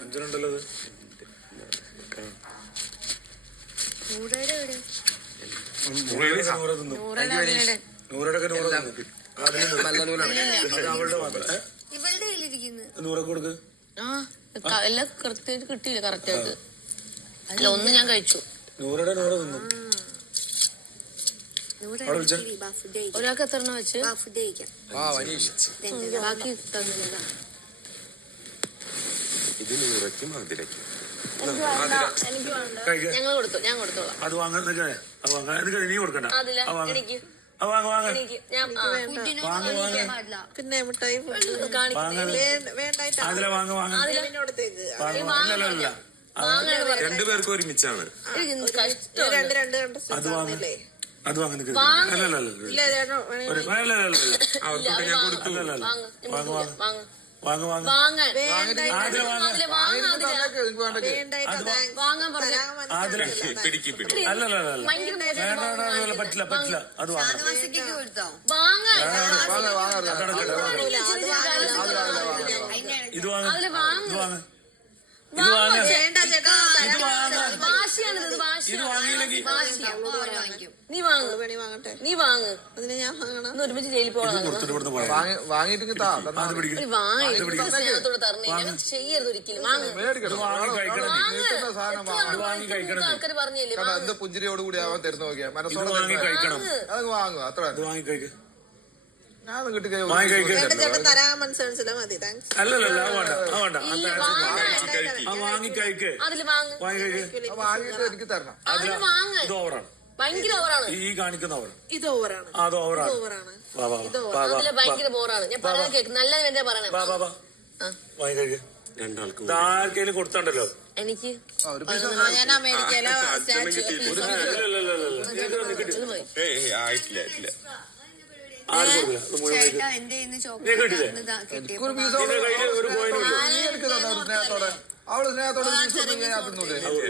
അഞ്ചനുണ്ടല്ലോ. നൂറൊക്കെ കൊടുക്ക്. എല്ലാം കൃത്യമായിട്ട് കിട്ടിയില്ല, കറക്റ്റ് ആയിട്ട്. അല്ല, ഒന്ന് ഞാൻ കഴിച്ചു. നൂറ് തിന്നു. ഒരാൾക്ക് എത്ര എണ്ണം വെച്ച് ബാക്കി തന്നില്ല. ഞങ്ങൾ കൊടുത്തു, ഞാൻ കൊടുത്തോളാം. അത് വാങ്ങാൻ നീ കൊടുക്കണ്ട. എനിക്ക് പിന്നെ മിഠായി രണ്ടുപേർക്കും ഒരുമിച്ചാണ്. അത് വാങ്ങില്ലേ? അത് വാങ്ങാൻ പറ്റില്ല. അത് വാങ്ങാൻ ഇത് വാങ്ങ നീ വാങ്ങ്. അതിന് ഞാൻ വാങ്ങണം. ഒരുമിച്ച് ജയിലിൽ പോകണം. ചെയ്യരുത് ഒരിക്കലും. ആൾക്കാര് പറഞ്ഞില്ലേ പുഞ്ചിരിയോടുകൂടി ആവാൻ തരുന്ന നോക്കിയാ മനസ്സോടെ വാങ്ങുക. അത്ര എനിക്ക് തരണം. ഭയങ്കര ഓവറാണ് ഈ കാണിക്കുന്ന ഓവർ. ഇത് ഓവറാണ്. അത് ഓവറാണ്. ഭയങ്കര ബോറാണ്. ഞാൻ പറയാൻ കേൾക്കും. നല്ല വേണ്ട പറയണേ. ആർക്കെങ്കിലും കൊടുത്തണ്ടല്ലോ എനിക്ക്. ഞാൻ അമേരിക്കയിലെ ആയിട്ടില്ല. അവള് സ്നേഹത്തോടെ